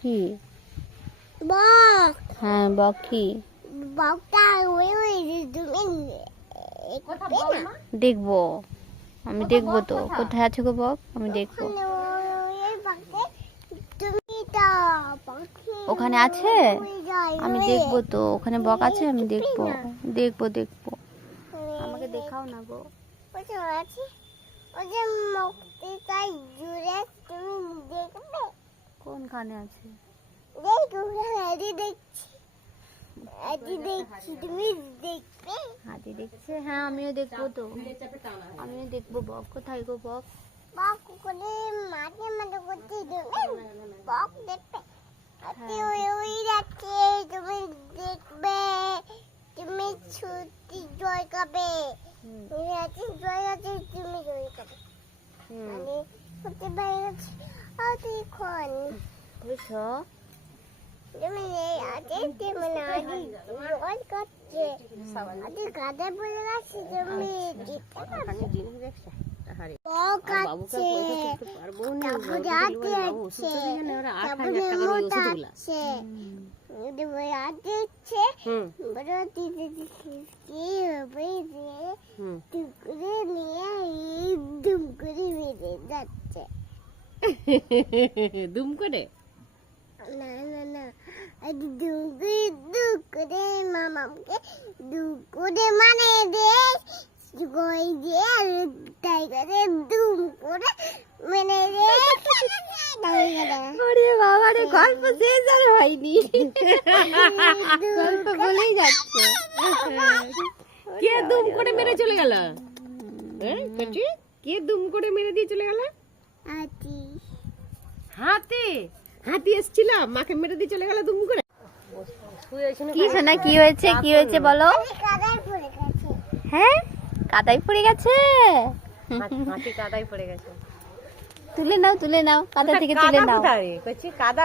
কি? বক। হ্যাঁ, বক কি? বকটা ওই তুমি দেখবে না? দেখবো, আমি দেখবো তো। কোথায় আছে গো বক? আমি দেখবো। ওখানে ওই বকে তুমি তো পাখি ওখানে আছে? উড়ে যায়, আমি উড়ে। দেখবো তো। ওখানে বক আছে, আমি দেখবে দেখবো। না? দেখবো দেখবো। তুমি আমাকে দেখাও না গো। ওই যে আছে, ওই যে মুক্তিটা জুড়ে তুমি দেখবে? কোনখানে আছে? দেখো, হাতি দেখছি, হাতি দেখছি, তুমি দেখবে? হাতি দেখছে? হ্যাঁ, আমিও দেখবো তো। আমিও দেখবো। বক কোথায় গো বক? বক করে মাঝে মাঝে করতে দেবে, বক দেখবে? হাতি ওই ওই যাচ্ছে, তুমি দেখবে? তুমি ছুটি জয় খাবে, তুমি হাতি জয় আছে, তুমি জয় খাবে। মানে হতে পারে হাতি খন বুঝছো? তুমি এই হাতি তেমন হাতি জয় খাচ্ছে, হাতি গাদা পড়ে গেছে, তুমি জিততে পারবে? বক আছে, তারপরে হাতি আছে, তারপরে মোটা আছে, ওই হাতি আছে, বড় হাতি কি হবে যে টুকরে নিয়ে দুম করে মেরে যাচ্ছে। দুম করে না না না, দুম করে মামাকে দুম করে মানে দে গই দিয়ে তাই করে দুম করে মানে দে ওরে বাবা রে, গল্প শেষ আর হয়নি। গল্প বলেই যাচ্ছে। কে দুম করে মেরে চলে গেল? কে দুম করে মেরে দিয়ে চলে গেল? হাতি হাতি। হাতি এসেছিল, মাকে মেরে দিয়ে চলে গেল দুম করে। কি শোনা, কি হয়েছে? কি হয়েছে বলো? কাদায় পড়ে গেছে। হ্যাঁ, কাদায় পড়ে গেছে। হাতি কাদায় পড়ে গেছে। তুলে নাও, তুলে নাও, কাদা থেকে তুলে নাও। কাদা